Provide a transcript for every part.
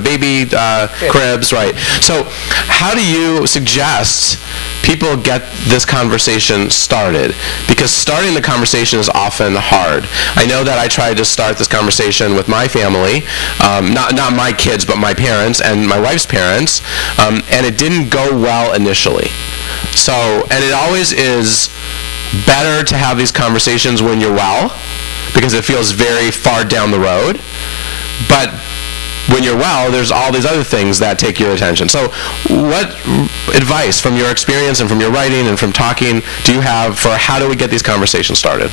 the baby cribs, right? So how do you suggest people get this conversation started? Because starting the conversation is often hard. I know that I tried to start this conversation with my family, not my kids, but my parents and my wife's parents, and it didn't go well initially. So, and it always is better to have these conversations when you're well, because it feels very far down the road. But when you're well, there's all these other things that take your attention. So what advice from your experience and from your writing and from talking do you have for how do we get these conversations started?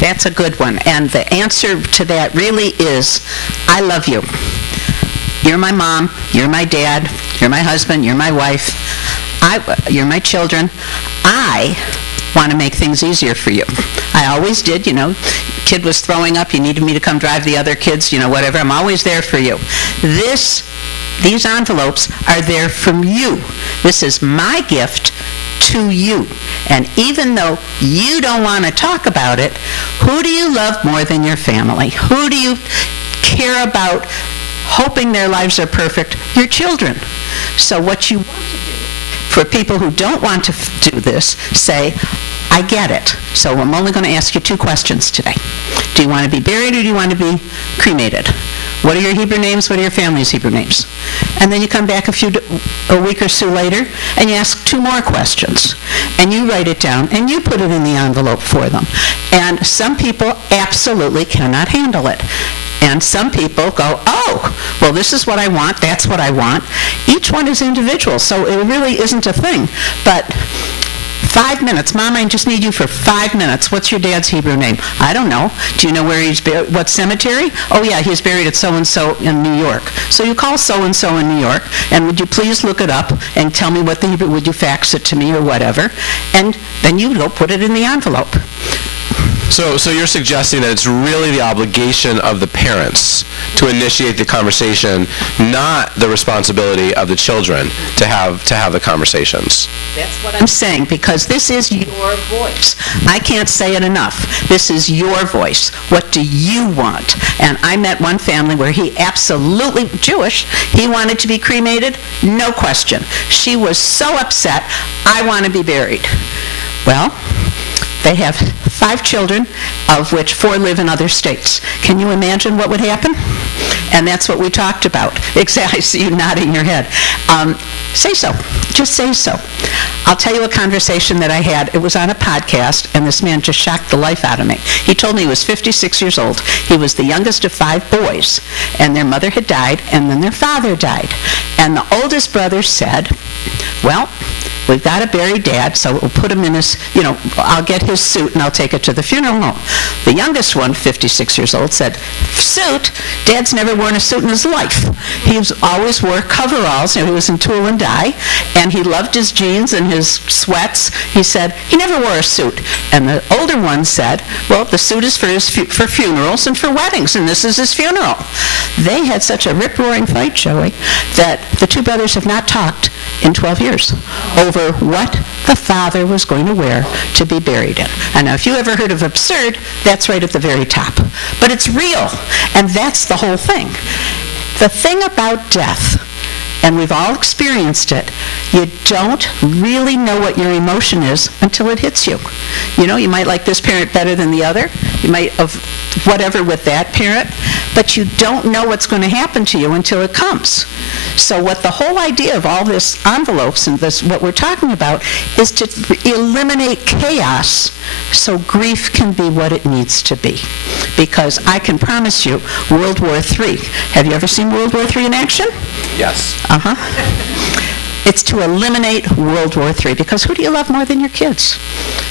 That's a good one. And the answer to that really is, I love you. You're my mom, you're my dad, you're my husband, you're my wife, you're my children. I want to make things easier for you. I always did, Kid was throwing up, you needed me to come drive the other kids, whatever. I'm always there for you. These envelopes are there from you. This is my gift to you. And even though you don't want to talk about it, who do you love more than your family? Who do you care about hoping their lives are perfect? Your children. So what you want to do, for people who don't want to do this, say, I get it. So I'm only going to ask you 2 questions today. Do you want to be buried or do you want to be cremated? What are your Hebrew names? What are your family's Hebrew names? And then you come back a week or so later and you ask 2 more questions. And you write it down and you put it in the envelope for them. And some people absolutely cannot handle it. And some people go, oh, well, this is what I want, that's what I want. Each one is individual, so it really isn't a thing. But 5 minutes. Mom, I just need you for 5 minutes. What's your dad's Hebrew name? I don't know. Do you know where he's buried? What cemetery? Oh, yeah, he's buried at so-and-so in New York. So you call so-and-so in New York, and would you please look it up and tell me what the Hebrew, would you fax it to me or whatever? And then you go put it in the envelope. So you're suggesting that it's really the obligation of the parents to initiate the conversation, not the responsibility of the children to have the conversations. That's what I'm saying, because this is your voice. I can't say it enough. This is your voice. What do you want? And I met one family where he absolutely, Jewish, he wanted to be cremated, no question. She was so upset, I want to be buried. Well, they have 5 children, of which 4 live in other states. Can you imagine what would happen? And that's what we talked about. Exactly. I see you nodding your head. Say so. Just say so. I'll tell you a conversation that I had. It was on a podcast, and this man just shocked the life out of me. He told me he was 56 years old. He was the youngest of 5 boys, and their mother had died, and then their father died. And the oldest brother said, well, we've got to bury Dad, so we'll put him in his, I'll get his suit and I'll take it to the funeral home. The youngest one, 56 years old, said, suit? Dad's never worn a suit in his life. He always wore coveralls. He was in tool and die, and he loved his jeans and his sweats. He said, he never wore a suit. And the older one said, well, the suit is for funerals and for weddings, and this is his funeral. They had such a rip-roaring fight, Joey, that the 2 brothers have not talked in 12 years over what the father was going to wear to be buried in. And now, if you ever heard of absurd, that's right at the very top. But it's real, and that's the whole thing. The thing about death, and we've all experienced it, you don't really know what your emotion is until it hits you. You might like this parent better than the other. You might have whatever with that parent, but you don't know what's going to happen to you until it comes. So what the whole idea of all this envelopes and this, what we're talking about, is to eliminate chaos so grief can be what it needs to be. Because I can promise you, World War III. Have you ever seen World War III in action? Yes. It's to eliminate World War III, because who do you love more than your kids?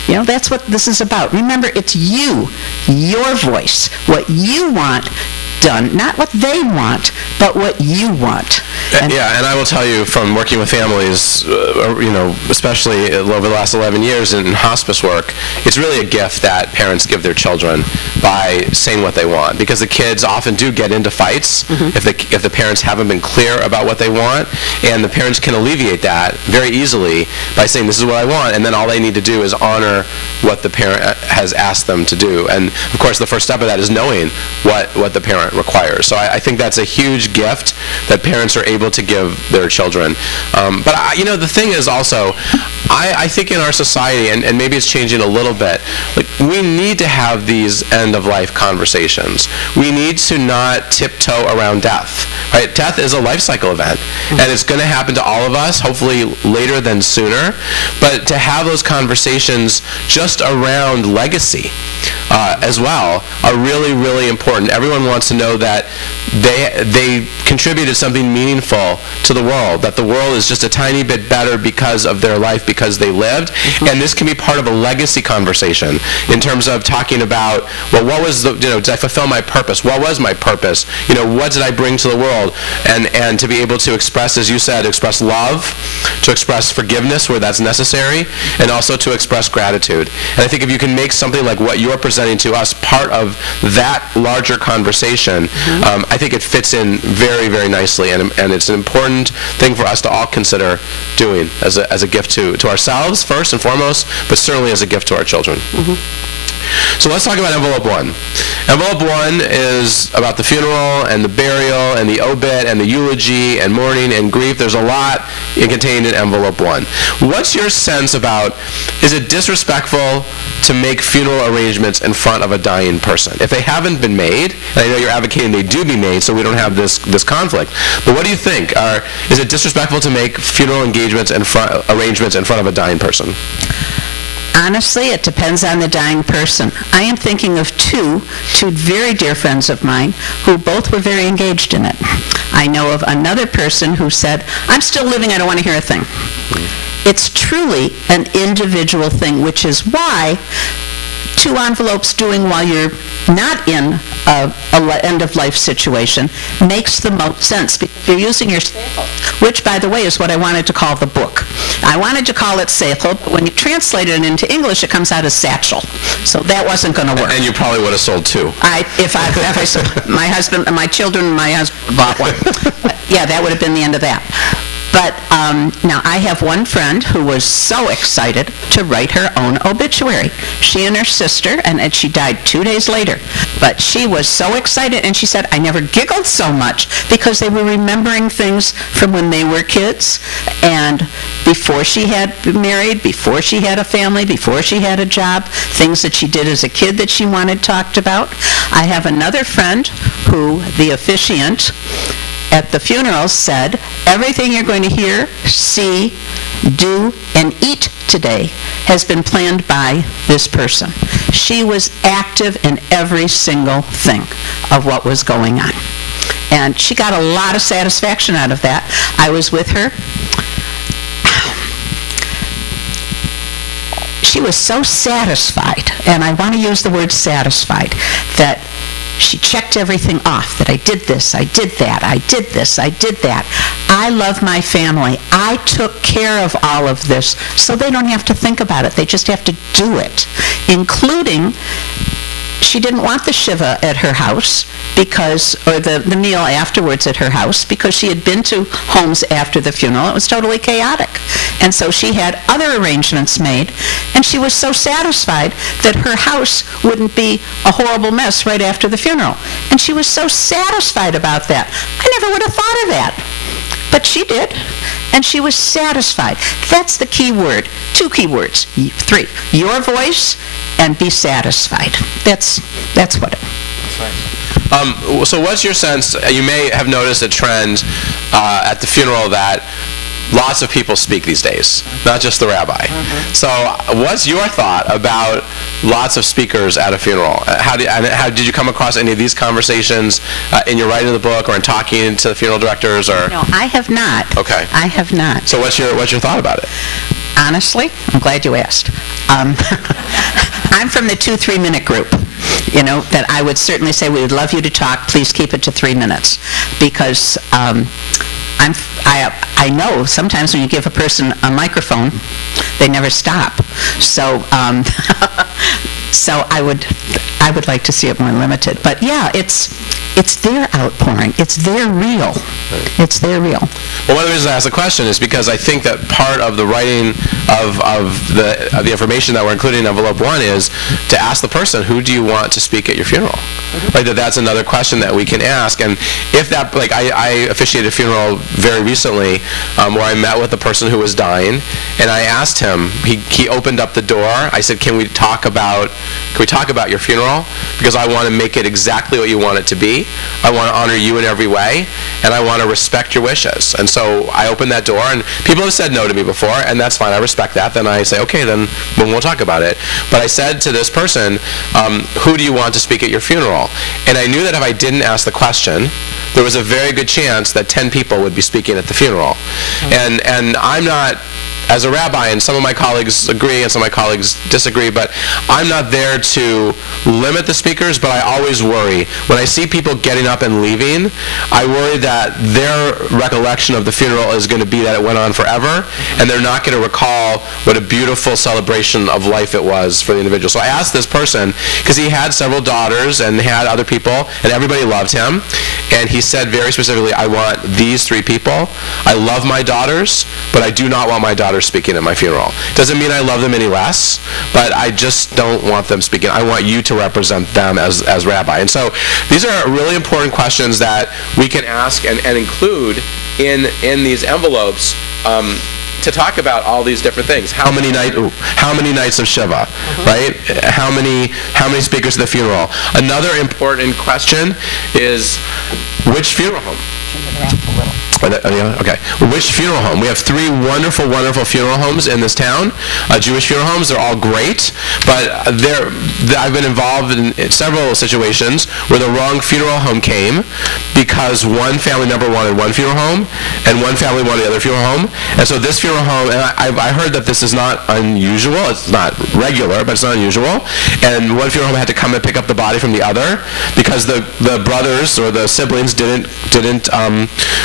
That's what this is about. Remember, it's you, your voice, what you want done, not what they want, but what you want. Yeah, and I will tell you from working with families, especially over the last 11 years in hospice work, it's really a gift that parents give their children by saying what they want, because the kids often do get into fights if the parents haven't been clear about what they want, and the parents can alleviate that very easily by saying, this is what I want, and then all they need to do is honor what the parent has asked them to do. And of course, the first step of that is knowing what the parent requires. So I think that's a huge gift that parents are able to give their children. But the thing is also, I think in our society, and maybe it's changing a little bit, like, we need to have these end-of-life conversations. We need to not tiptoe around death. Right? Death is a life cycle event, and it's going to happen to all of us, hopefully later than sooner. But to have those conversations just around legacy as well are really, really important. Everyone wants to know that they contributed something meaningful to the world, that the world is just a tiny bit better because of their life, because they lived. And this can be part of a legacy conversation in terms of talking about, well, what was did I fulfill my purpose? What was my purpose? What did I bring to the world? And to be able to express, as you said, express love, to express forgiveness where that's necessary, and also to express gratitude. And I think if you can make something like what you're presenting to us part of that larger conversation, I think it fits in very, very nicely, and it's an important thing for us to all consider doing as a gift to ourselves first and foremost, but certainly as a gift to our children. So let's talk about envelope 1. Envelope 1 is about the funeral and the burial and the obit and the eulogy and mourning and grief. There's a lot contained in envelope 1. What's your sense about, is it disrespectful to make funeral arrangements in front of a dying person? If they haven't been made, and I know you're advocating they do be made so we don't have this conflict, but what do you think? Is it disrespectful to make funeral arrangements in front of a dying person? Honestly, it depends on the dying person. I am thinking of two very dear friends of mine who both were very engaged in it. I know of another person who said, I'm still living, I don't want to hear a thing. It's truly an individual thing, which is why 2 envelopes doing while you're not in a end-of-life situation makes the most sense, because you're using your seichel, which, by the way, is what I wanted to call the book. I wanted to call it seichel, but when you translate it into English, it comes out as satchel. So that wasn't going to work. And you probably would have sold 2. If I sold, my husband, my children, and my husband bought one. But, yeah, that would have been the end of that. But now I have one friend who was so excited to write her own obituary. She and her sister, and she died 2 days later. But she was so excited, and she said, I never giggled so much, because they were remembering things from when they were kids, and before she had been married, before she had a family, before she had a job, things that she did as a kid that she wanted talked about. I have another friend who, the officiant at the funeral, said, everything you're going to hear, see, do, and eat today has been planned by this person. She was active in every single thing of what was going on. And she got a lot of satisfaction out of that. I was with her. She was so satisfied, and I want to use the word satisfied, that she checked everything off, that I did this, I did that, I did this, I did that. I love my family. I took care of all of this, so they don't have to think about it. They just have to do it, including she didn't want the shiva at her house, or the meal afterwards at her house, because she had been to homes after the funeral. It was totally chaotic. And so she had other arrangements made, and she was so satisfied that her house wouldn't be a horrible mess right after the funeral. And she was so satisfied about that. I never would have thought of that. But she did, and she was satisfied. That's the key word. 2 key words. 3. Your voice and be satisfied. That's what it is. So what's your sense? You may have noticed a trend at the funeral that lots of people speak these days, not just the rabbi. So what's your thought about lots of speakers at a funeral? How did you come across any of these conversations in your writing of the book or in talking to the funeral directors? Or? No, I have not. Okay. I have not. So what's your thought about it? Honestly, I'm glad you asked. I'm from the 2-3 minute group, that I would certainly say we would love you to talk. Please keep it to 3 minutes, because I know sometimes when you give a person a microphone, they never stop. So so I would like to see it more limited. But yeah, it's their outpouring. It's their real. It's their real. Well, one of the reasons I asked the question is because I think that part of the writing of the information that we're including in envelope 1 is to ask the person, who do you want to speak at your funeral? Right, that's another question that we can ask. And if that, like I officiated a funeral very recently where I met with the person who was dying, and I asked him, he opened up the door. I said, can we talk about your funeral? Because I want to make it exactly what you want it to be. I want to honor you in every way, and I want to respect your wishes. And so I opened that door, and people have said no to me before, and that's fine. I respect that. Then I say, okay, then we'll talk about it. But I said to this person, who do you want to speak at your funeral? And I knew that if I didn't ask the question, there was a very good chance that 10 people would be speaking at the funeral. And I'm not, as a rabbi, and some of my colleagues agree and some of my colleagues disagree, but I'm not there to limit the speakers, but I always worry. When I see people getting up and leaving, I worry that their recollection of the funeral is going to be that it went on forever, and they're not going to recall what a beautiful celebration of life it was for the individual. So I asked this person, because he had several daughters and had other people, and everybody loved him, and he said very specifically, I want these 3 people. I love my daughters, but I do not want my daughters speaking at my funeral. Doesn't mean I love them any less, but I just don't want them speaking. I want you to represent them as rabbi. And so these are really important questions that we can ask and include in these envelopes to talk about all these different things. How many nights of Shiva, right? How many speakers at the funeral? Another important question is, which funeral home? Okay. Which funeral home? We have 3 wonderful, wonderful funeral homes in this town. Jewish funeral homes. They're all great, but I've been involved in several situations where the wrong funeral home came because one family member wanted one funeral home and one family wanted the other funeral home. And so this funeral home, and I heard that this is not unusual. It's not regular, but it's not unusual. And one funeral home had to come and pick up the body from the other because the brothers or the siblings didn't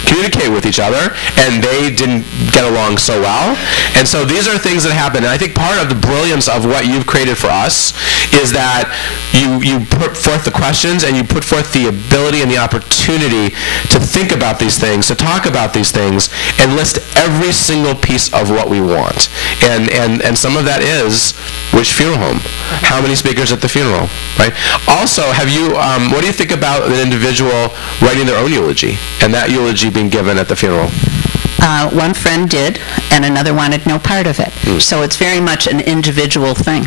communicate with each other, and they didn't get along so well. And so these are things that happen. And I think part of the brilliance of what you've created for us is that you put forth the questions and you put forth the ability and the opportunity to think about these things, to talk about these things, and list every single piece of what we want. And some of that is, which funeral home? How many speakers at the funeral? Right? Also, what do you think about an individual writing their own eulogy and that eulogy being given at the funeral? One friend did, and another wanted no part of it. So it's very much an individual thing.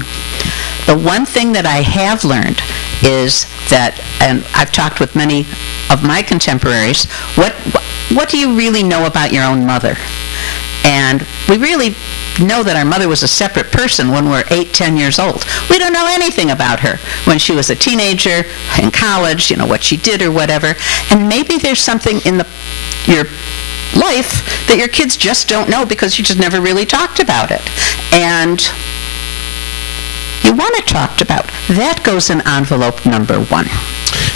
The one thing that I have learned is that, and I've talked with many of my contemporaries, what do you really know about your own mother? And we really know that our mother was a separate person when we're 8, 10 years old. We don't know anything about her when she was a teenager, in college, what she did or whatever. And maybe there's something in your life that your kids just don't know because you just never really talked about it. And you want it talked about. That goes in envelope number 1.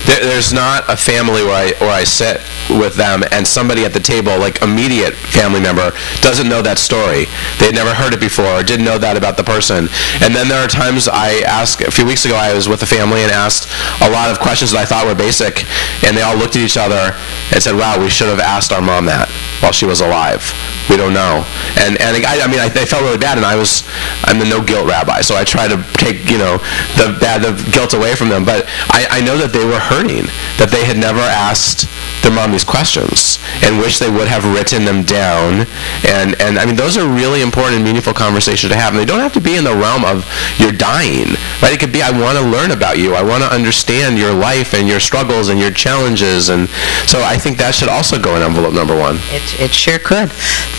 There's not a family where I sit with them and somebody at the table, like immediate family member, doesn't know that story. They'd never heard it before or didn't know that about the person. And then there are times I ask, a few weeks ago I was with a family and asked a lot of questions that I thought were basic, and they all looked at each other and said, wow, we should have asked our mom that while she was alive. We don't know. And I felt really bad, and I'm the no-guilt rabbi, so I try to take, the guilt away from them. But I know that they were hurting, that they had never asked their mom these questions and wish they would have written them down. And those are really important and meaningful conversations to have. And they don't have to be in the realm of you're dying, right? It could be, I want to learn about you. I want to understand your life and your struggles and your challenges. And so I think that should also go in envelope number 1. It sure could.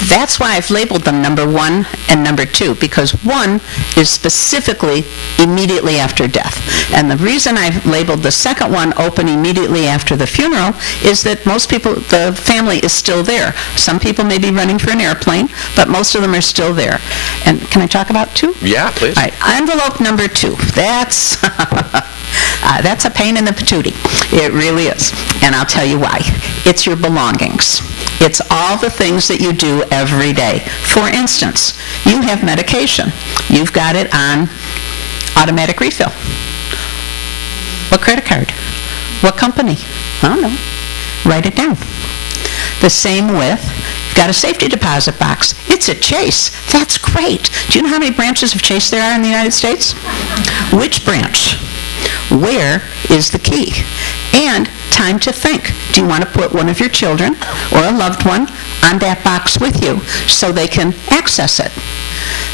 That's why I've labeled them number 1 and number 2, because 1 is specifically immediately after death. And the reason I've labeled the second one open immediately after the funeral is that most people, the family is still there. Some people may be running for an airplane, but most of them are still there. And can I talk about 2? Yeah, please. All right, envelope number 2. That's That's a pain in the patootie. It really is. And I'll tell you why. It's your belongings. It's all the things that you do every day. For instance, you have medication. You've got it on automatic refill. What credit card? What company? I don't know. Write it down. The same with, you've got a safety deposit box. It's a Chase. That's great. Do you know how many branches of Chase there are in the United States? Which branch? Where is the key? And time to think. Do you want to put one of your children or a loved one on that box with you so they can access it?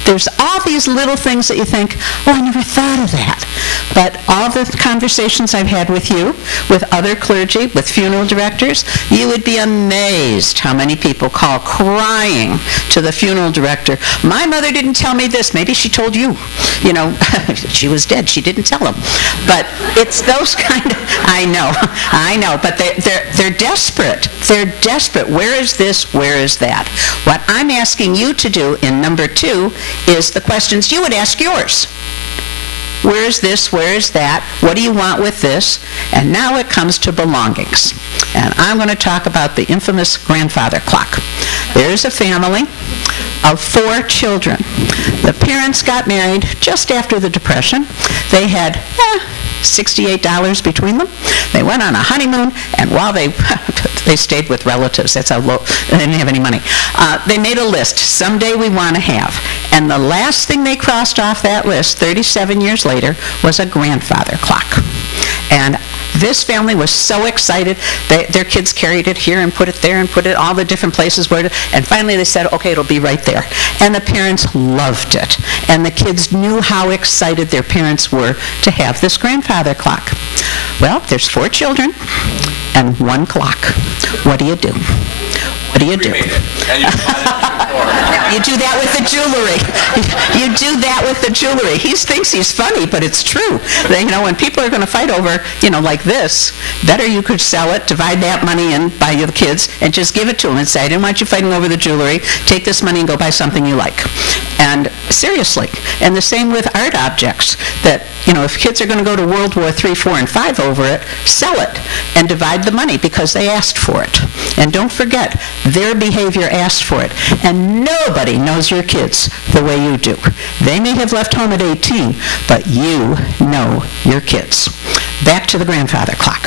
There's all these little things that you think, oh, I never thought of that. But all the conversations I've had with you, with other clergy, with funeral directors, you would be amazed how many people call crying to the funeral director. My mother didn't tell me this. Maybe she told you. You know, she was dead. She didn't tell them. But it's those kind of, I know. But they're desperate. They're desperate. Where is this? Where is that? What I'm asking you to do in number 2 is the questions you would ask yours. Where is this? Where is that? What do you want with this? And now it comes to belongings. And I'm going to talk about the infamous grandfather clock. There's a family of 4 children. The parents got married just after the Depression. They had $68 between them. They went on a honeymoon, and while they stayed with relatives, that's how low, they didn't have any money. They made a list, someday we want to have. And the last thing they crossed off that list, 37 years later, was a grandfather clock. And this family was so excited. Their kids carried it here and put it there and put it all the different places where and finally they said, okay, it'll be right there. And the parents loved it. And the kids knew how excited their parents were to have this grandfather clock. Well, there's 4 children and 1 clock. What do you do? What do you do? You do that with the jewelry. You do that with the jewelry. He thinks he's funny, but it's true. When people are going to fight over, like this, better you could sell it, divide that money in by your kids, and just give it to them and say, I didn't want you fighting over the jewelry. Take this money and go buy something you like. And seriously. And the same with art objects. That, if kids are going to go to World War III, IV, and V over it, sell it and divide the money because they asked for it. And don't forget, their behavior asked for it. And nobody knows your kids the way you do. They may have left home at 18, but you know your kids. Back to the grandfather clock.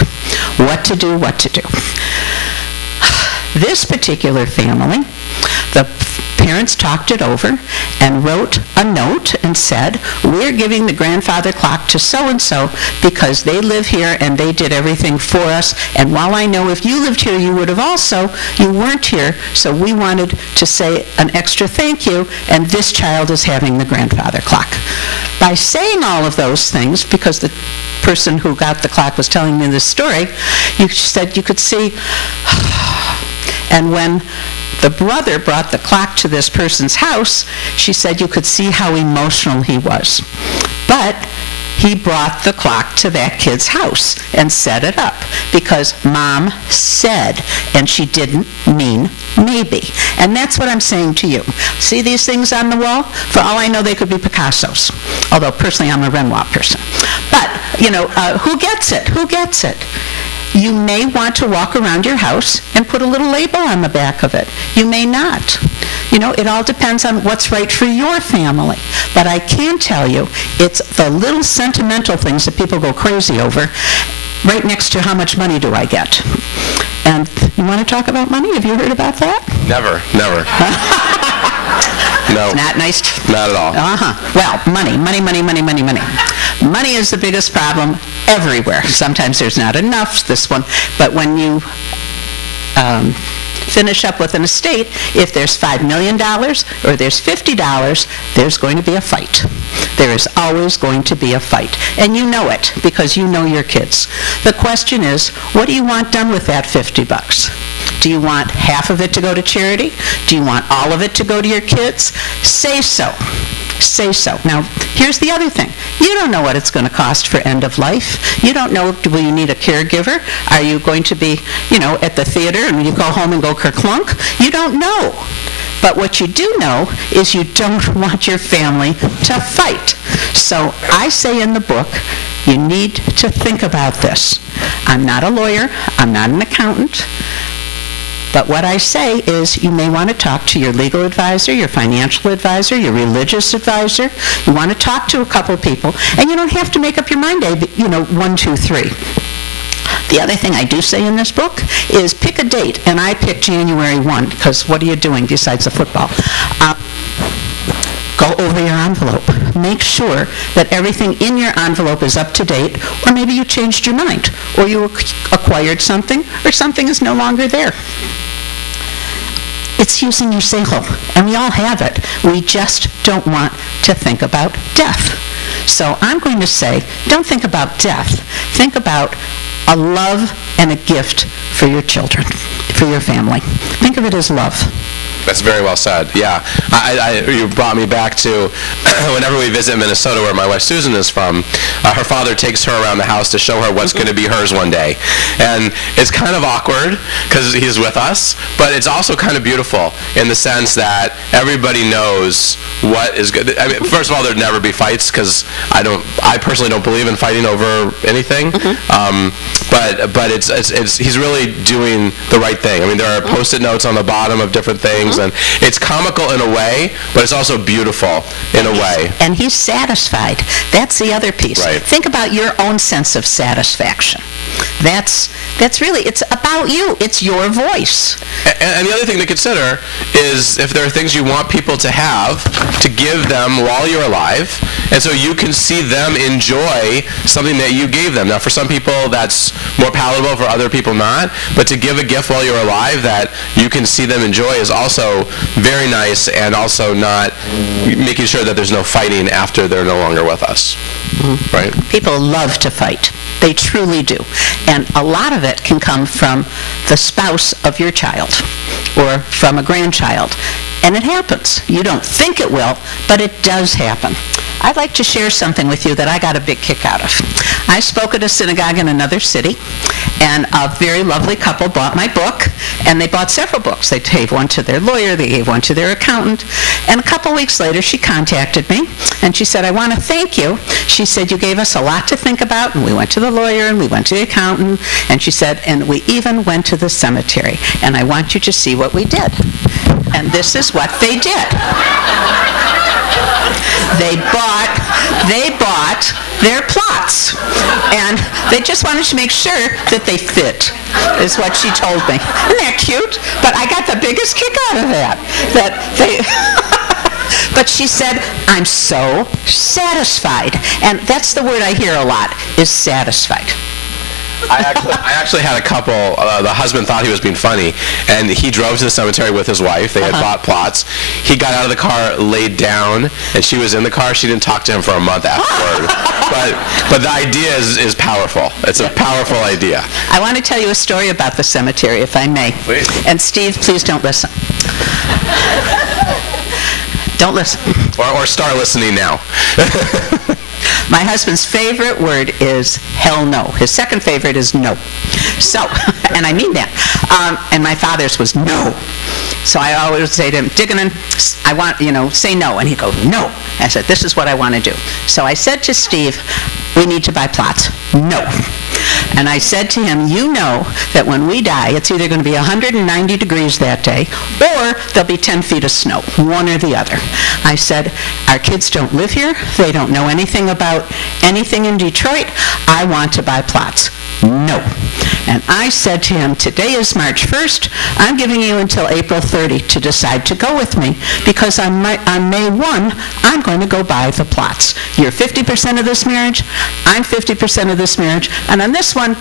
What to do, what to do. This particular family, the parents talked it over and wrote a note and said, we're giving the grandfather clock to so-and-so because they live here and they did everything for us. And while I know if you lived here, you would have also, you weren't here, so we wanted to say an extra thank you, and this child is having the grandfather clock. By saying all of those things, because the person who got the clock was telling me this story, you said you could see, and when the brother brought the clock to this person's house, she said you could see how emotional he was. But he brought the clock to that kid's house and set it up because Mom said, and she didn't mean maybe. And that's what I'm saying to you. See these things on the wall? For all I know, they could be Picasso's. Although, personally, I'm a Renoir person. But, who gets it? Who gets it? You may want to walk around your house and put a little label on the back of it. You may not. It all depends on what's right for your family. But I can tell you, it's the little sentimental things that people go crazy over, right next to how much money do I get. And you want to talk about money? Have you heard about that? Never. No. Not nice? Not at all. Well, money. Money is the biggest problem everywhere. Sometimes there's not enough, this one. But when you finish up with an estate, if there's $5 million or there's $50, there's going to be a fight. There is always going to be a fight. And you know it because you know your kids. The question is, what do you want done with that $50? Do you want half of it to go to charity? Do you want all of it to go to your kids? Say so. Say so. Now, here's the other thing. You don't know what it's going to cost for end of life. You don't know, will you need a caregiver? Are you going to be, at the theater and you go home and go kerplunk? You don't know. But what you do know is you don't want your family to fight. So I say in the book, You need to think about this. I'm not a lawyer. I'm not an accountant. But what I say is you may want to talk to your legal advisor, your financial advisor, your religious advisor. You want to talk to a couple people, and you don't have to make up your mind, 1, 2, 3. The other thing I do say in this book is pick a date, and I pick January 1, because what are you doing besides the football? Go over your envelope. Make sure that everything in your envelope is up to date, or maybe you changed your mind, or you acquired something, or something is no longer there. It's using your seichel, and we all have it. We just don't want to think about death. So I'm going to say, don't think about death. Think about a love and a gift for your children, for your family. Think of it as love. That's very well said. Yeah, you brought me back to whenever we visit Minnesota, where my wife Susan is from. Her father takes her around the house to show her what's going to be hers one day, and it's kind of awkward because he's with us, but it's also kind of beautiful in the sense that everybody knows what is good. I mean, first of all, there'd never be fights because I personally don't believe in fighting over anything. But it's he's really doing the right thing. I mean, there are Post-it notes on the bottom of different things. And it's comical in a way, but it's also beautiful in a way. And he's satisfied. That's the other piece. Right. Think about your own sense of satisfaction. That's really, it's about you. It's your voice. And the other thing to consider is if there are things you want people to have, to give them while you're alive, and so you can see them enjoy something that you gave them. Now, for some people, that's more palatable, for other people not, but to give a gift while you're alive that you can see them enjoy is also very nice, and also not making sure that there's no fighting after they're no longer with us. Right? People love to fight. They truly do. And a lot of it can come from the spouse of your child or from a grandchild. And it happens. You don't think it will, but it does happen. I'd like to share something with you that I got a big kick out of. I spoke at a synagogue in another city, and a very lovely couple bought my book, and they bought several books. They gave one to their lawyer, they gave one to their accountant, and a couple weeks later she contacted me, and she said, I want to thank you. She said, you gave us a lot to think about, and we went to the lawyer, and we went to the accountant, and she said, and we even went to the cemetery, and I want you to see what we did. And this is what they did. They bought their plots, and they just wanted to make sure that they fit, is what she told me. Isn't that cute? But I got the biggest kick out of that. But she said, I'm so satisfied. And that's the word I hear a lot, is satisfied. I actually had a couple, the husband thought he was being funny, and he drove to the cemetery with his wife. They had bought plots. He got out of the car, laid down, and she was in the car. She didn't talk to him for a month afterward. But the idea is powerful. It's a powerful idea. I want to tell you a story about the cemetery, if I may. Please. And Steve, please don't listen. Don't listen. Or start listening now. My husband's favorite word is hell no. His second favorite is no. So, and I mean that. And my father's was no. So I always say to him, Diggin', I want, say no. And he'd go, no. I said, this is what I want to do. So I said to Steve, we need to buy plots. No. And I said to him, you know that when we die, it's either going to be 190 degrees that day, or there'll be 10 feet of snow, one or the other. I said, our kids don't live here. They don't know anything about anything in Detroit. I want to buy plots. No. And I said to him, today is March 1st. I'm giving you until April 30 to decide to go with me, because on May 1, I'm going to go buy the plots. You're 50% of this marriage, I'm 50% of this marriage, and on this one,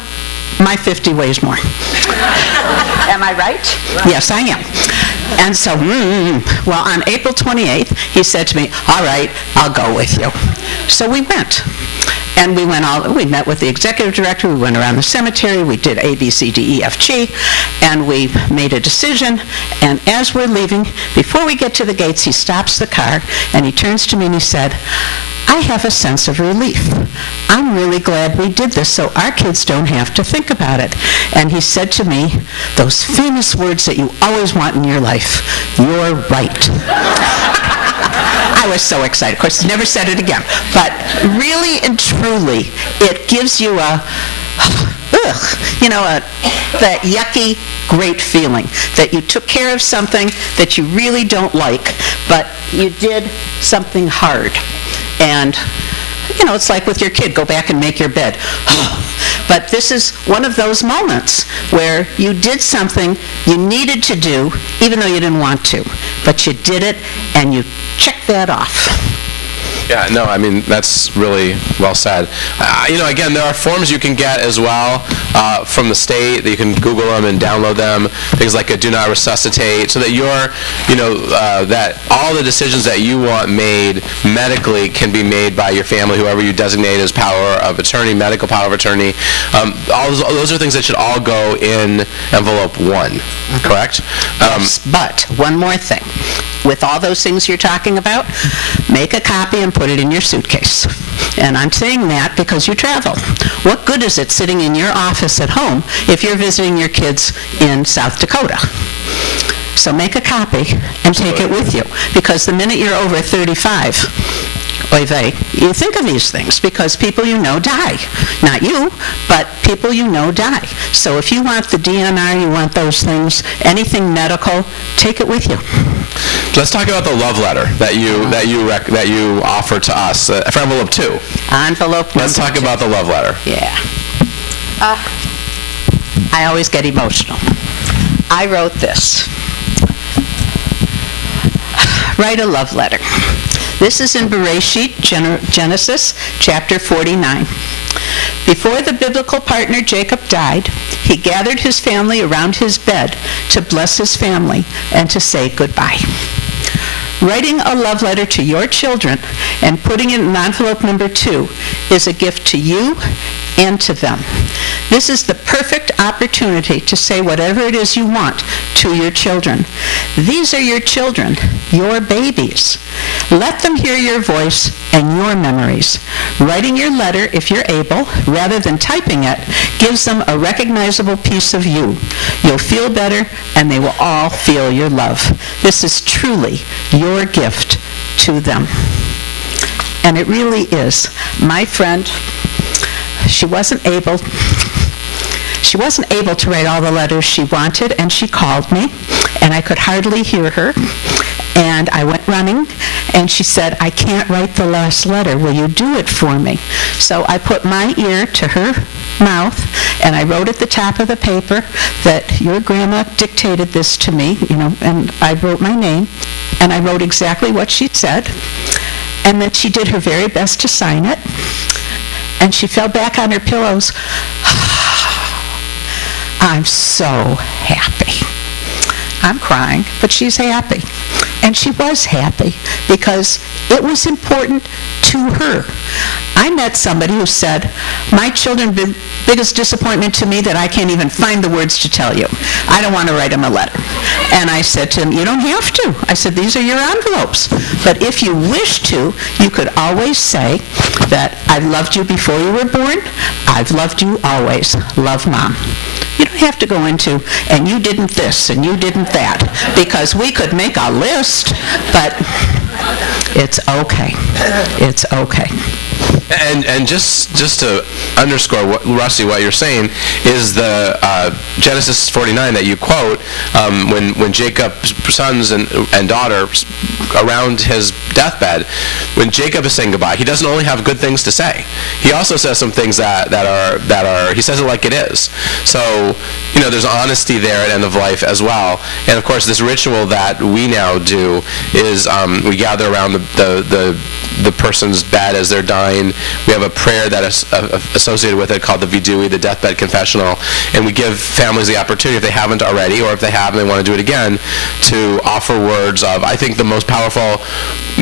my 50 weighs more. Am I right? Yes, I am. And so, well, on April 28th, he said to me, all right, I'll go with you. So we went. And we met with the executive director, we went around the cemetery, we did A, B, C, D, E, F, G, and we made a decision. And as we're leaving, before we get to the gates, he stops the car, and he turns to me and he said, I have a sense of relief. I'm really glad we did this so our kids don't have to think about it. And he said to me, those famous words that you always want in your life, you're right. I was so excited. Of course, never said it again. But really and truly, it gives you that yucky, great feeling that you took care of something that you really don't like, but you did something hard. And, it's like with your kid, go back and make your bed. But this is one of those moments where you did something you needed to do, even though you didn't want to. But you did it, and you checked that off. Yeah, no, I mean, that's really well said. Again, there are forms you can get as well from the state that you can Google them and download them, things like a do not resuscitate, so that that all the decisions that you want made medically can be made by your family, whoever you designate as power of attorney, medical power of attorney. All those are things that should all go in envelope 1, correct? Yes, but one more thing. With all those things you're talking about, make a copy and put it in your suitcase. And I'm saying that because you travel. What good is it sitting in your office at home if you're visiting your kids in South Dakota? So make a copy and take it with you. Because the minute you're over 35, oy vey, you think of these things because people you know die. Not you, but people you know die. So if you want the DNR, you want those things, anything medical, take it with you. Let's talk about the love letter that you offer to us for envelope 2. Envelope. Let's talk about the love letter. Yeah. I always get emotional. I wrote this. Write a love letter. This is in Bereshit, Genesis, chapter 49. Before the biblical partner Jacob died, he gathered his family around his bed to bless his family and to say goodbye. Writing a love letter to your children and putting it in envelope number 2 is a gift to you and to them. This is the perfect opportunity to say whatever it is you want to your children. These are your children, your babies. Let them hear your voice and your memories. Writing your letter, if you're able, rather than typing it, gives them a recognizable piece of you. You'll feel better, and they will all feel your love. This is truly your gift to them. And it really is. My friend, she wasn't able to write all the letters she wanted, and she called me, and I could hardly hear her. And I went running, and she said, I can't write the last letter. Will you do it for me? So I put my ear to her mouth, and I wrote at the top of the paper that your grandma dictated this to me, and I wrote my name, and I wrote exactly what she said, and that she did her very best to sign it. And she fell back on her pillows. I'm so happy. I'm crying, but she's happy. And she was happy because it was important to her. I met somebody who said, my children, biggest disappointment to me that I can't even find the words to tell you. I don't want to write them a letter. And I said to him, you don't have to. I said, these are your envelopes. But if you wish to, you could always say that I've loved you before you were born. I've loved you always. Love, Mom. You don't have to go into, and you didn't this, and you didn't that, because we could make a list, but it's okay. It's okay. And just to underscore, Rusty, what you're saying is the Genesis 49 that you quote, when Jacob's sons and daughter around his deathbed, when Jacob is saying goodbye, he doesn't only have good things to say. He also says some things that are he says it like it is. So there's honesty there at end of life as well. And of course, this ritual that we now do is we gather around the person's bed as they're dying. We have a prayer that is associated with it called the Vidui, the deathbed confessional, and we give families the opportunity, if they haven't already, or if they have and they want to do it again, to offer words of, I think the most powerful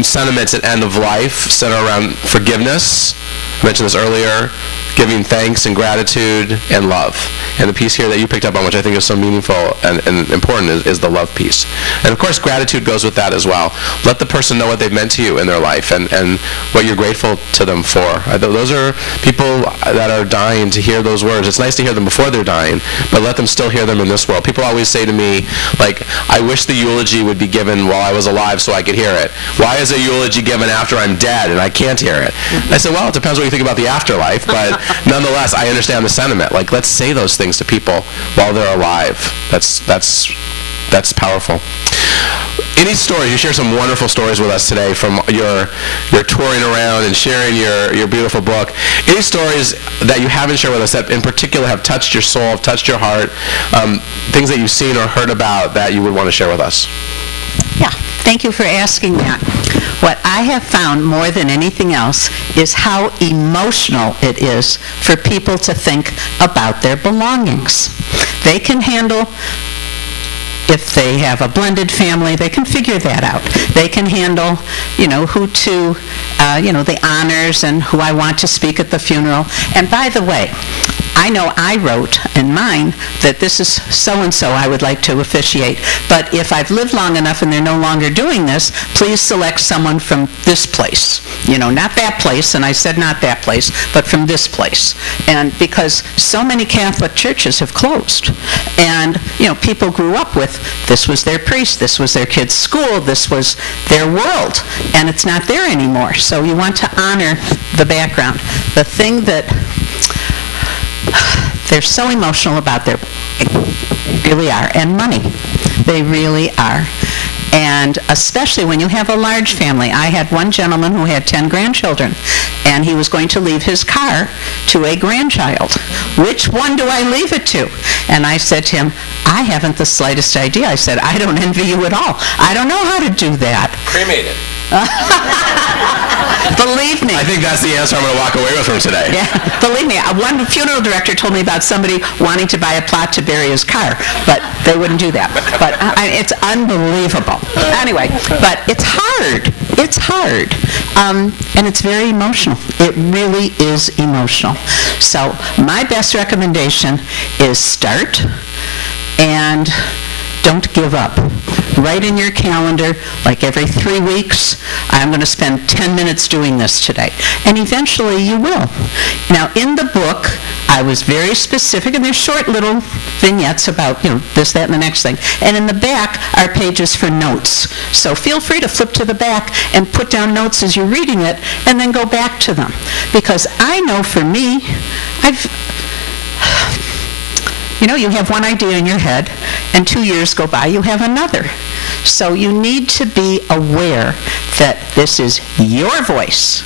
sentiments at end of life center around forgiveness. I mentioned this earlier, giving thanks and gratitude and love. And the piece here that you picked up on, which I think is so meaningful and important, is the love piece. And of course, gratitude goes with that as well. Let the person know what they've meant to you in their life and what you're grateful to them for. Those are people that are dying to hear those words. It's nice to hear them before they're dying, but let them still hear them in this world. People always say to me, like, I wish the eulogy would be given while I was alive so I could hear it. Why is a eulogy given after I'm dead and I can't hear it? I said, well, it depends what you think about the afterlife, but nonetheless, I understand the sentiment. Like, let's say those things to people while they're alive. That's powerful. Any stories? You share some wonderful stories with us today from your touring around and sharing your beautiful book. Any stories that you haven't shared with us that in particular have touched your soul, have touched your heart, things that you've seen or heard about that you would want to share with us? Yeah, thank you for asking that. What I have found more than anything else is how emotional it is for people to think about their belongings. They can handle, if they have a blended family, they can figure that out. They can handle, who to, the honors and who I want to speak at the funeral. And by the way, I know I wrote in mine that this is so-and-so I would like to officiate, but if I've lived long enough and they're no longer doing this, please select someone from this place. Not that place, and I said not that place, but from this place. And because so many Catholic churches have closed, and, people grew up with, this was their priest, this was their kid's school, this was their world, and it's not there anymore. So you want to honor the background. The thing that they're so emotional about they really are, and money. They really are. And especially when you have a large family. I had one gentleman who had 10 grandchildren, and he was going to leave his car to a grandchild. Which one do I leave it to? And I said to him, I haven't the slightest idea. I said, I don't envy you at all. I don't know how to do that. Cremate it. Believe me. I think that's the answer I'm going to walk away with from today. Yeah, believe me. One funeral director told me about somebody wanting to buy a plot to bury his car, but they wouldn't do that. But it's unbelievable. Anyway, but it's hard. It's hard. And it's very emotional. It really is emotional. So my best recommendation is start and don't give up. Write in your calendar, like every 3 weeks, I'm going to spend 10 minutes doing this today. And eventually you will. Now, in the book, I was very specific, and there's short little vignettes about, this, that, and the next thing. And in the back are pages for notes. So feel free to flip to the back and put down notes as you're reading it, and then go back to them. Because I know for me, you have one idea in your head, and 2 years go by, you have another. So you need to be aware that this is your voice.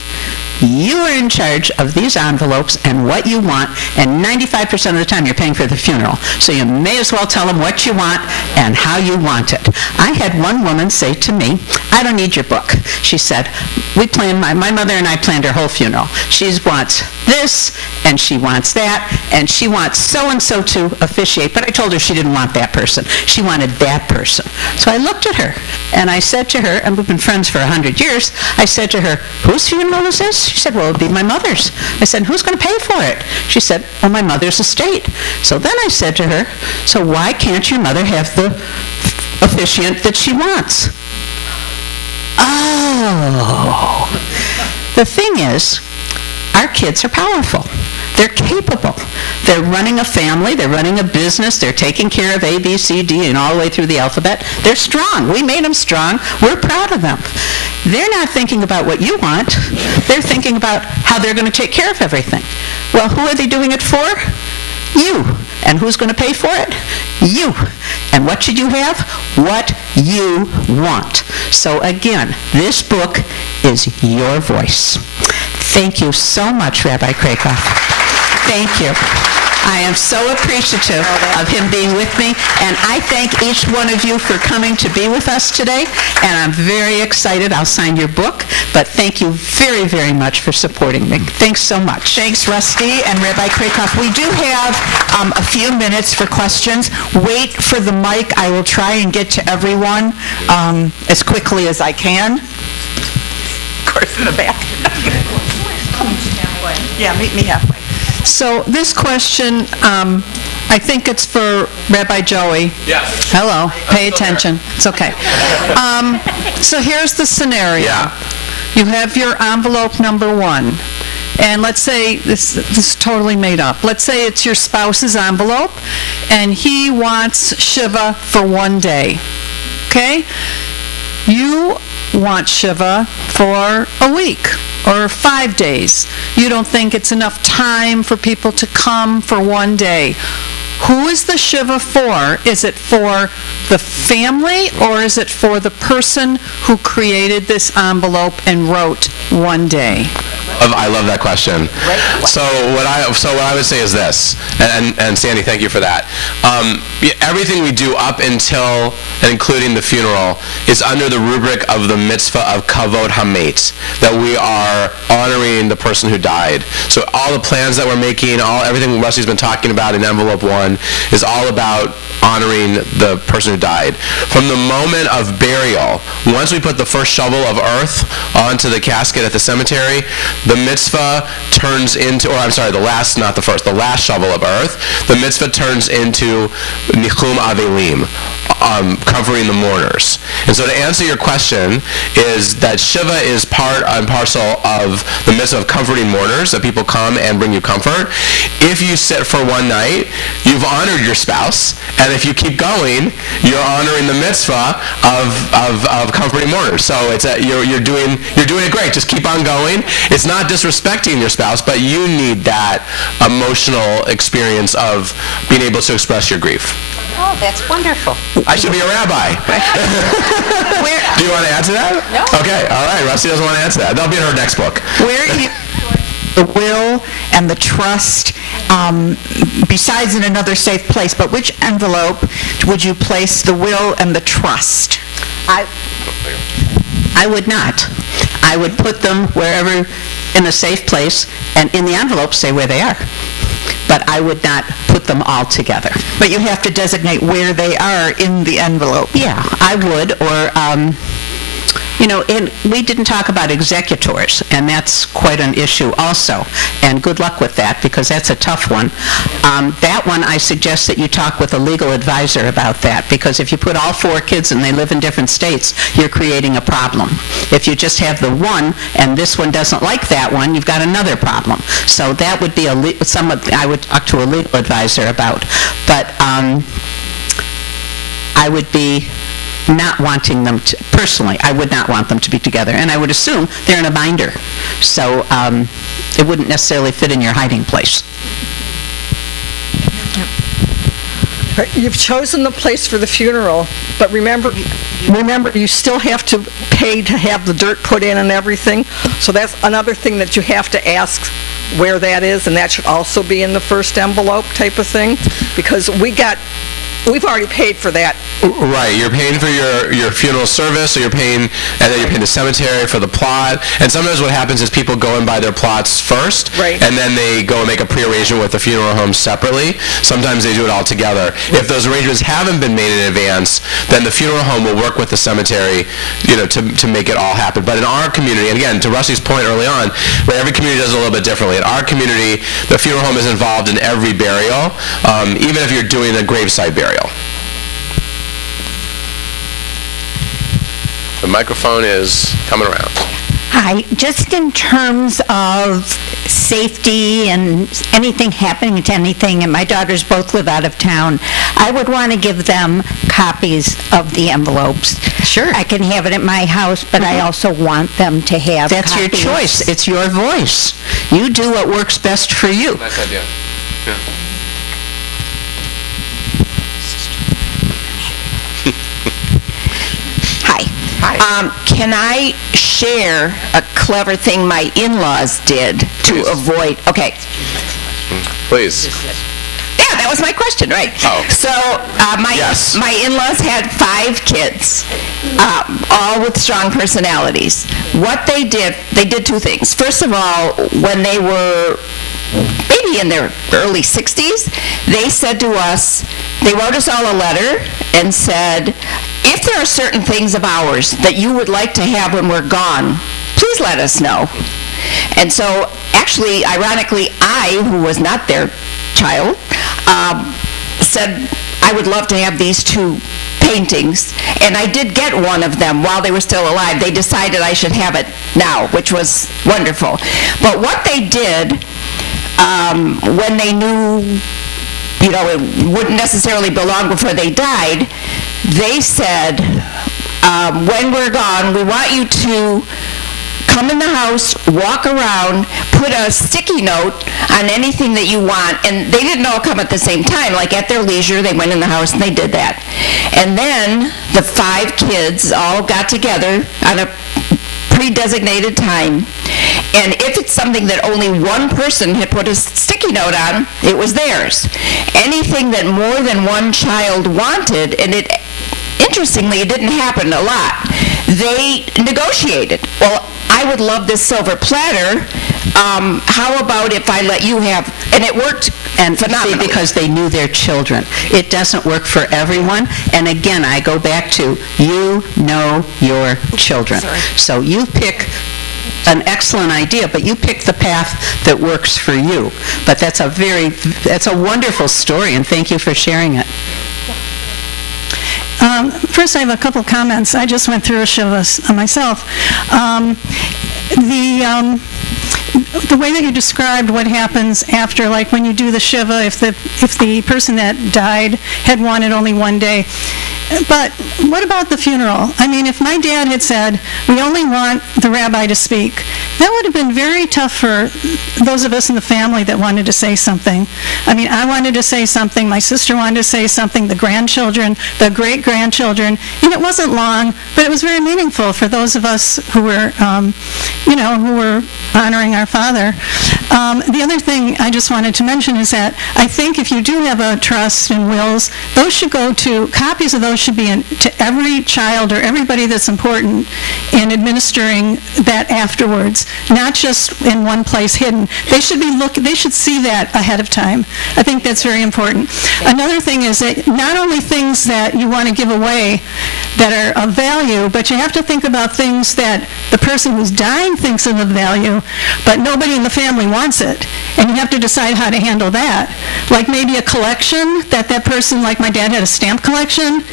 You are in charge of these envelopes and what you want, and 95% of the time you're paying for the funeral. So you may as well tell them what you want and how you want it. I had one woman say to me, I don't need your book. She said, my mother and I planned her whole funeral. She wants this, and she wants that, and she wants so-and-so to officiate, but I told her she didn't want that person. She wanted that person. So I looked at her, and I said to her, and we've been friends for 100 years, I said to her, whose funeral is this? She said, well, it would be my mother's. I said, who's going to pay for it? She said, well, my mother's estate. So then I said to her, so why can't your mother have the officiant that she wants? Oh. The thing is, our kids are powerful. They're capable. They're running a family. They're running a business. They're taking care of A, B, C, D, and all the way through the alphabet. They're strong. We made them strong. We're proud of them. They're not thinking about what you want. They're thinking about how they're going to take care of everything. Well, who are they doing it for? You. And who's going to pay for it? You. And what should you have? What you want. So again, this book is your voice. Thank you so much, Rabbi Krakoff. Thank you. I am so appreciative of him being with me, and I thank each one of you for coming to be with us today, and I'm very excited. I'll sign your book, but thank you very, very much for supporting me. Thanks so much. Thanks, Rusty and Rabbi Krakoff. We do have a few minutes for questions. Wait for the mic. I will try and get to everyone as quickly as I can. Of course, in the back. Yeah, meet me halfway. So this question I think it's for Rabbi Joey. Yes. Hello, pay attention. It's okay. So here's the scenario. Yeah. You have your envelope number 1. And let's say, this is totally made up. Let's say it's your spouse's envelope, and he wants Shiva for 1 day. Okay? You want Shiva for a week or 5 days. You don't think it's enough time for people to come for 1 day. Who is the Shiva for? Is it for the family, or is it for the person who created this envelope and wrote 1 day? I love that question. So what I would say is this, and Sandy, thank you for that. Everything we do up until and including the funeral is under the rubric of the mitzvah of kavod hamet, that we are honoring the person who died. So all the plans that we're making, everything Rusty's been talking about in envelope 1 is all about honoring the person who died. From the moment of burial, once we put the first shovel of earth onto the casket at the cemetery, the mitzvah turns into, the last shovel of earth, the mitzvah turns into nichum avelim, comforting the mourners. And so to answer your question is that Shiva is part and parcel of the mitzvah of comforting mourners, that people come and bring you comfort. If you sit for 1 night, you've honored your spouse, and if you keep going, you're honoring the mitzvah of comforting mourners. So you're doing it great. Just keep on going. It's not disrespecting your spouse, but you need that emotional experience of being able to express your grief. Oh, that's wonderful. I should be a rabbi. Do you want to add to that? No. Okay, all right. Rusty doesn't want to answer that. That'll be in her next book. Where do you the will and the trust, besides in another safe place, but which envelope would you place the will and the trust? I would not. I would put them wherever in a safe place, and in the envelope say where they are. But I would not put them all together. But you have to designate where they are in the envelope. Yeah, I would, or, and we didn't talk about executors, and that's quite an issue also. And good luck with that, because that's a tough one. That one, I suggest that you talk with a legal advisor about that, because if you put all 4 kids and they live in different states, you're creating a problem. If you just have the one, and this one doesn't like that one, you've got another problem. So that would be I would talk to a legal advisor about. But I would be not wanting them to, personally, I would not want them to be together. And I would assume they're in a binder. So it wouldn't necessarily fit in your hiding place. You've chosen the place for the funeral, but remember, you still have to pay to have the dirt put in and everything. So that's another thing that you have to ask where that is, and that should also be in the first envelope type of thing, because we've already paid for that. Right, you're paying for your funeral service, so you're paying the cemetery for the plot. And sometimes what happens is people go and buy their plots first, right, and then they go and make a pre-arrangement with the funeral home separately. Sometimes they do it all together. If those arrangements haven't been made in advance, then the funeral home will work with the cemetery, to make it all happen. But in our community, and again, to Rusty's point early on, where every community does it a little bit differently. In our community, the funeral home is involved in every burial, even if you're doing a graveside burial. The microphone is coming around. Hi. Just in terms of safety and anything happening to anything, and my daughters both live out of town, I would want to give them copies of the envelopes. Sure. I can have it at my house, but I also want them to have That's copies. your choice. It's your voice. You do what works best for you. Nice idea. Yeah. Can I share a clever thing my in-laws did to avoid? Okay. Please. Yeah, that was my question, right? Oh. So Yes. my in-laws had 5 kids, all with strong personalities. What they did 2 things. First of all, when they were maybe in their early 60s, they said to us, they wrote us all a letter and said, if there are certain things of ours that you would like to have when we're gone, please let us know. And so, actually, ironically, I, who was not their child, said, I would love to have these two paintings, and I did get one of them while they were still alive. They decided I should have it now, which was wonderful. But what they did, when they knew, it wouldn't necessarily belong before they died, they said, when we're gone, we want you to come in the house, walk around, put a sticky note on anything that you want. And they didn't all come at the same time. Like at their leisure, they went in the house and they did that. And then the 5 kids all got together on a pre-designated time. And if it's something that only one person had put a sticky note on, it was theirs. Anything that more than one child wanted, and interestingly, it didn't happen a lot, they negotiated. Well, I would love this silver platter. How about if I let you have, and it worked phenomenally. See, because they knew their children. It doesn't work for everyone. And again, I go back to, you know your children. So you pick an excellent idea, but you pick the path that works for you. But that's a wonderful story, and thank you for sharing it. First, I have a couple comments. I just went through a Shiva myself. The way that you described what happens after, like when you do the Shiva, if the person that died had wanted only one day. But what about the funeral? I mean, if my dad had said, we only want the rabbi to speak, that would have been very tough for those of us in the family that wanted to say something. I mean, I wanted to say something, my sister wanted to say something, the grandchildren, the great-grandchildren, and it wasn't long, but it was very meaningful for those of us who were, who were honoring our father. The other thing I just wanted to mention is that I think if you do have a trust and wills, those should go to, copies of those should be to every child or everybody that's important in administering that afterwards, not just in one place hidden. They should they should see that ahead of time. I think that's very important. Another thing is that not only things that you want to give away that are of value, but you have to think about things that the person who's dying thinks of value, but nobody in the family wants it. And you have to decide how to handle that. Like maybe a collection that person, like my dad had a stamp collection.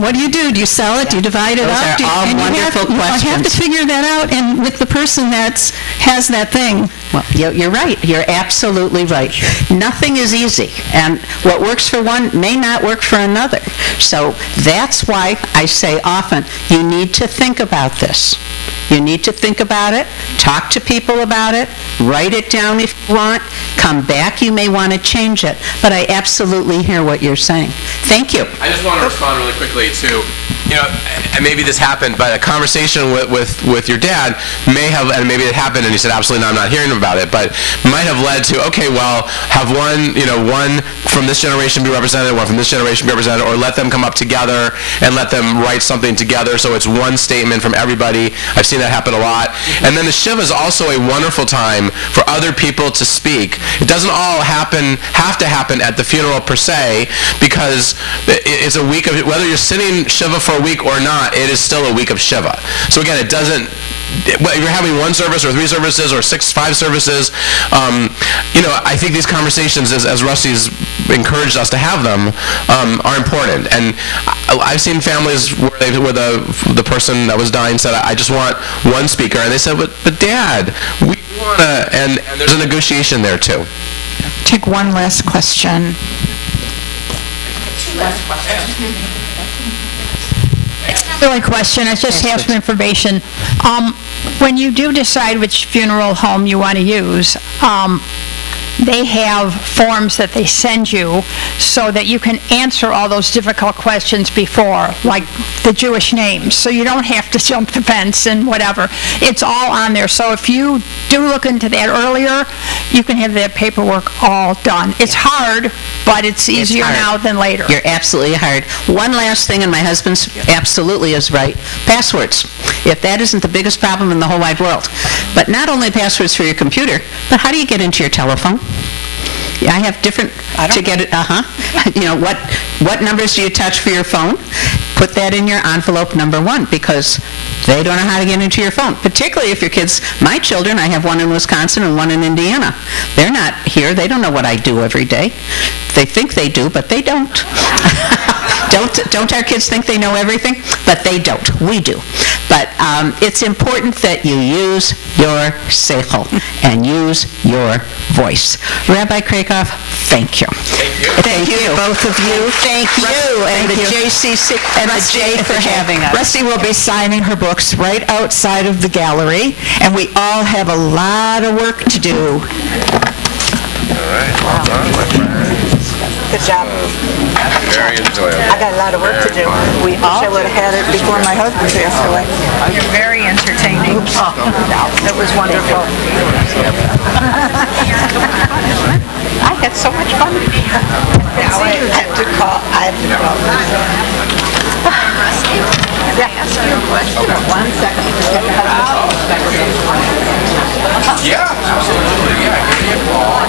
What do? Do you sell it? Do you divide it up? Those are all wonderful questions. You have to figure that out, and with the person that has that thing. Well, you're right. You're absolutely right. Nothing is easy, and what works for one may not work for another. So that's why I say often, you need to think about this. You need to think about it, talk to people about it, write it down if you want, come back, you may want to change it. But I absolutely hear what you're saying. Thank you. I just want to respond really quickly to, and maybe this happened, but a conversation with your dad may have, and maybe it happened and he said, absolutely no, I'm not hearing about it, but might have led to, okay, well, have one from this generation be represented, one from this generation be represented, or let them come up together and let them write something together so it's one statement from everybody. I've seen that happen a lot. And then the Shiva is also a wonderful time for other people to speak. It doesn't all have to happen at the funeral per se, because it's a week of, whether you're sitting Shiva for a week or not, it is still a week of Shiva. So again, it doesn't, whether you're having 1 service or 3 services or 5 services, I think these conversations, as Rusty's encouraged us to have them, are important. And I've seen families where the person that was dying said, I just want one speaker, and they said, but Dad, we want to, and there's a negotiation there too. Take one last question. It's not really a question, I just have some information. When you do decide which funeral home you want to use, they have forms that they send you so that you can answer all those difficult questions before, like the Jewish names, so you don't have to jump the fence and whatever. It's all on there, so if you do look into that earlier, you can have that paperwork all done. It's hard, but it's easier now than later. You're absolutely hard. One last thing, and my husband's absolutely is right, passwords. If that isn't the biggest problem in the whole wide world. But not only passwords for your computer, but how do you get into your telephone? Yeah, I have different to get it. What numbers do you touch for your phone? put that in your envelope number 1, because they don't know how to get into your phone, particularly if your kids, my children, I have one in Wisconsin and one in Indiana. They're not here. They don't know what I do every day. They think they do, but they don't. Don't our kids think they know everything? But they don't. We do. But it's important that you use your seichel and use your voice. Rabbi Krakoff, thank you. Thank you, both of you. Thank you, and the JCC, and the J for having us. Rusty will be signing her books right outside of the gallery, and we all have a lot of work to do. All right, well done, my friend. Good job. Very enjoyable. I got a lot of work to do. We all should have had it before my husband passed away. You're very entertaining. It was wonderful. I had so much fun. Now I have to call. One second. Yeah, absolutely. Yeah, give me a call.